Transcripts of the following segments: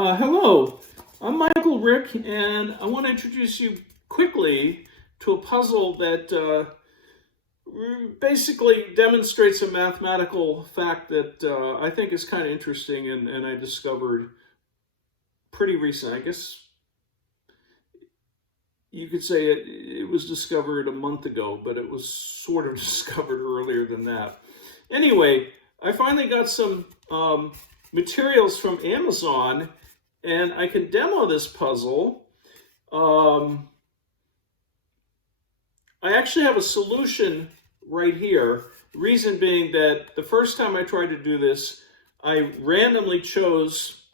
Hello, I'm Michael Rick, and I want to introduce you quickly to a puzzle that basically demonstrates a mathematical fact that I think is kind of interesting and I discovered pretty recent. I guess you could say it was discovered a month ago, but it was sort of discovered earlier than that. Anyway, I finally got some materials from Amazon, and I can demo this puzzle. I actually have a solution right here. Reason being that the first time I tried to do this, I randomly chose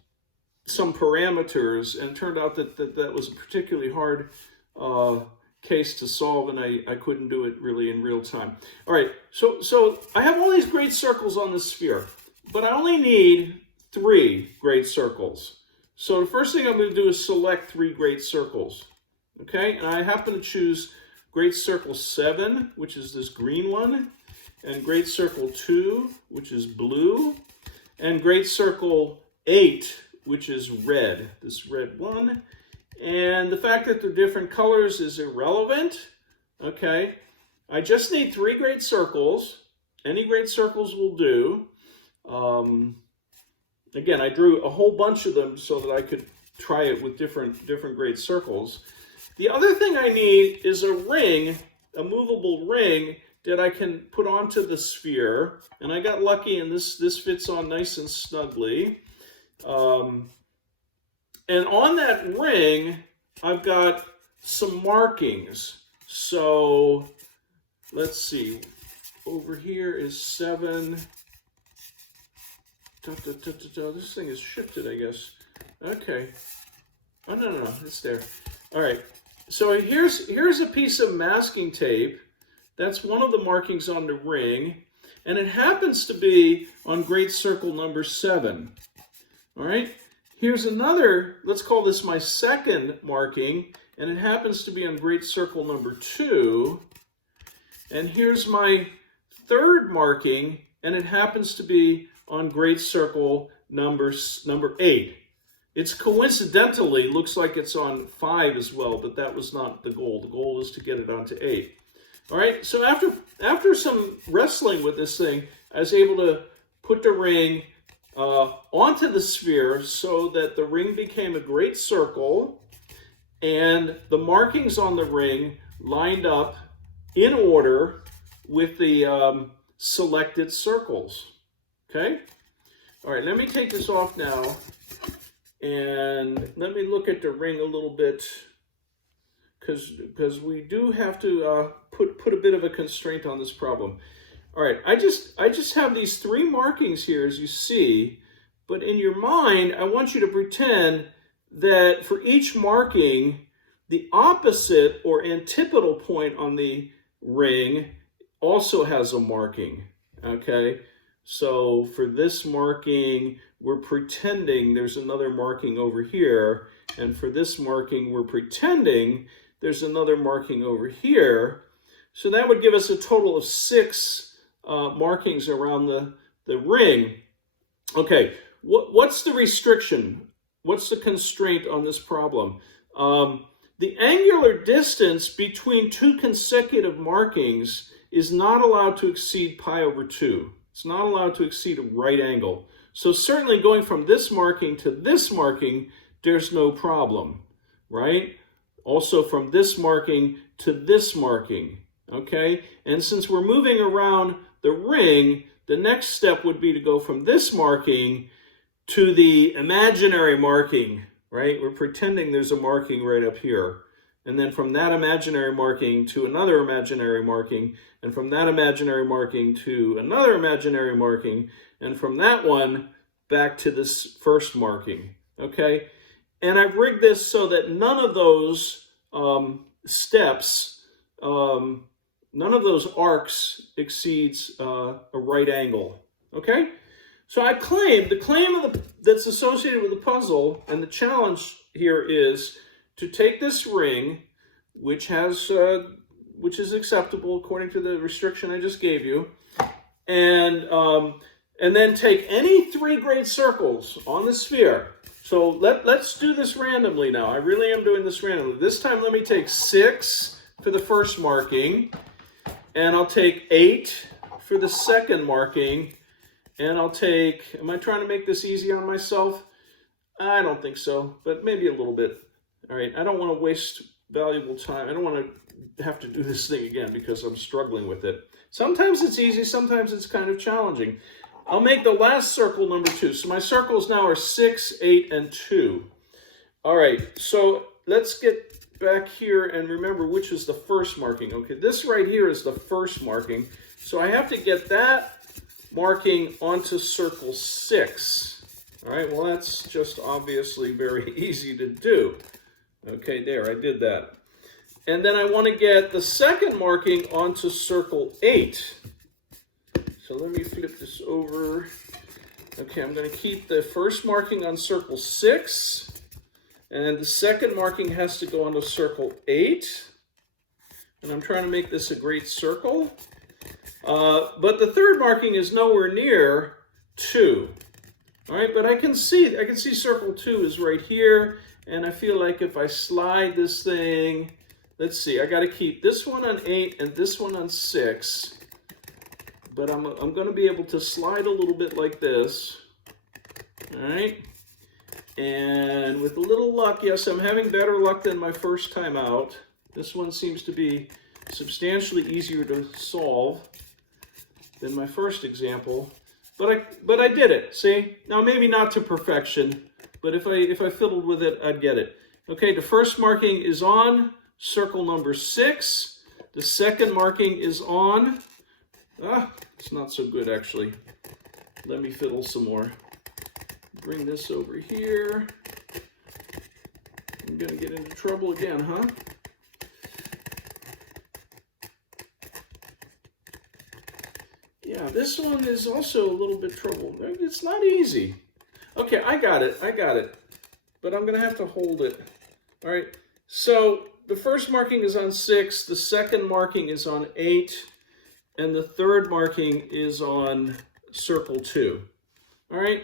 some parameters, and it turned out that was a particularly hard case to solve, and I couldn't do it really in real time. All right, so I have all these great circles on the sphere, but I only need 3 great circles. So the first thing I'm going to do is select 3 great circles. Okay, and I happen to choose great circle 7, which is this green one, and great circle 2, which is blue, and great circle 8, which is red, this red one. And the fact that they're different colors is irrelevant. Okay, I just need 3 great circles. Any great circles will do. Again, I drew a whole bunch of them so that I could try it with different great circles. The other thing I need is a ring, a movable ring that I can put onto the sphere. And I got lucky, and this fits on nice and snugly. And on that ring, I've got some markings. So let's see. Over here is 7. This thing is shifted, I guess. Okay. Oh, no, it's there. All right. So here's a piece of masking tape. That's one of the markings on the ring. And it happens to be on great circle number 7. All right. Here's another, let's call this my second marking, and it happens to be on great circle number 2. And here's my third marking, and it happens to be on great circle number 8. It's coincidentally looks like it's on 5 as well, but that was not the goal. The goal is to get it onto 8. All right, so after some wrestling with this thing, I was able to put the ring onto the sphere so that the ring became a great circle, and the markings on the ring lined up in order with the selected circles. Okay? All right, let me take this off now, and let me look at the ring a little bit, because we do have to put a bit of a constraint on this problem. All right, I just have these 3 markings here, as you see, but in your mind, I want you to pretend that for each marking, the opposite or antipodal point on the ring also has a marking, okay? So for this marking, we're pretending there's another marking over here, and for this marking, we're pretending there's another marking over here. So that would give us a total of 6 markings around the ring. Okay, what's the restriction? What's the constraint on this problem? The angular distance between 2 consecutive markings is not allowed to exceed pi over 2. It's not allowed to exceed a right angle. So certainly going from this marking to this marking, there's no problem, right? Also from this marking to this marking, okay? And since we're moving around the ring, the next step would be to go from this marking to the imaginary marking, right? We're pretending there's a marking right up here. And then from that imaginary marking to another imaginary marking, and from that imaginary marking to another imaginary marking, and from that one back to this first marking, okay? And I've rigged this so that none of those steps, none of those arcs exceeds a right angle, okay? So I claim, the claim that's associated with the puzzle, and the challenge here is to take this ring, which is acceptable according to the restriction I just gave you, and then take any 3 great circles on the sphere So let's do this randomly now. I really am doing this randomly. This time let me take 6 for the first marking, and I'll take 8 for the second marking, and I'll take, am I trying to make this easy on myself? I don't think so, but maybe a little bit. All right, I don't want to waste valuable time. I don't want to have to do this thing again because I'm struggling with it. Sometimes it's easy, sometimes it's kind of challenging. I'll make the last circle number 2. So my circles now are 6, 8, and 2. All right, so let's get back here and remember which is the first marking. Okay, this right here is the first marking. So I have to get that marking onto circle 6. All right, well, that's just obviously very easy to do. Okay, there, I did that. And then I want to get the second marking onto circle 8. So let me flip this over. Okay, I'm going to keep the first marking on circle 6. And the second marking has to go onto circle 8. And I'm trying to make this a great circle. But the third marking is nowhere near 2. All right, but I can see circle 2 is right here. And I feel like if I slide this thing, let's see, I got to keep this one on 8 and this one on 6. But I'm going to be able to slide a little bit like this. All right. And with a little luck, yes, I'm having better luck than my first time out. This one seems to be substantially easier to solve than my first example. But I did it, see? Now, maybe not to perfection, but if I fiddled with it, I'd get it. Okay, the first marking is on circle number 6. The second marking is on... it's not so good, actually. Let me fiddle some more. Bring this over here. I'm going to get into trouble again, huh? Yeah, this one is also a little bit trouble. It's not easy. Okay, I got it. But I'm going to have to hold it. All right, so the first marking is on 6. The second marking is on 8. And the third marking is on circle 2. All right?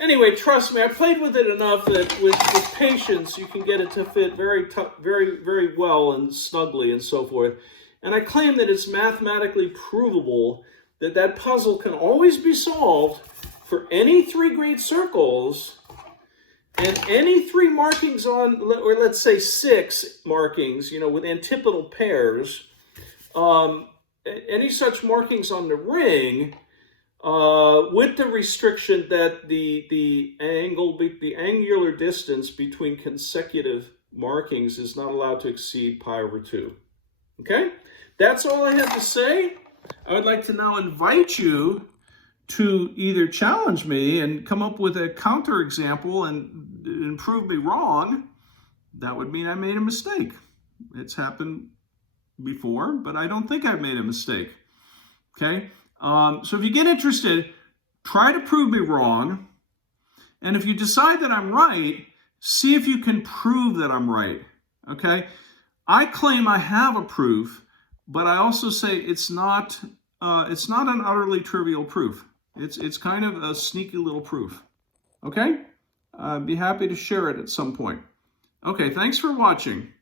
Anyway, trust me, I played with it enough that with patience, you can get it to fit very, very well and snugly and so forth. And I claim that it's mathematically provable that that puzzle can always be solved for any 3 great circles and any 3 markings on, or let's say 6 markings, with antipodal pairs. Any such markings on the ring, with the restriction that the angular distance between consecutive markings is not allowed to exceed pi/2. Okay, that's all I have to say. I would like to now invite you to either challenge me and come up with a counter example and prove me wrong. That would mean I made a mistake. It's happened before, but I don't think I've made a mistake. Okay, so if you get interested, try to prove me wrong, and if you decide that I'm right, see if you can prove that I'm right. Okay, I claim I have a proof, but I also say it's not an utterly trivial proof. It's kind of a sneaky little proof. Okay, I'd be happy to share it at some point. Okay, thanks for watching.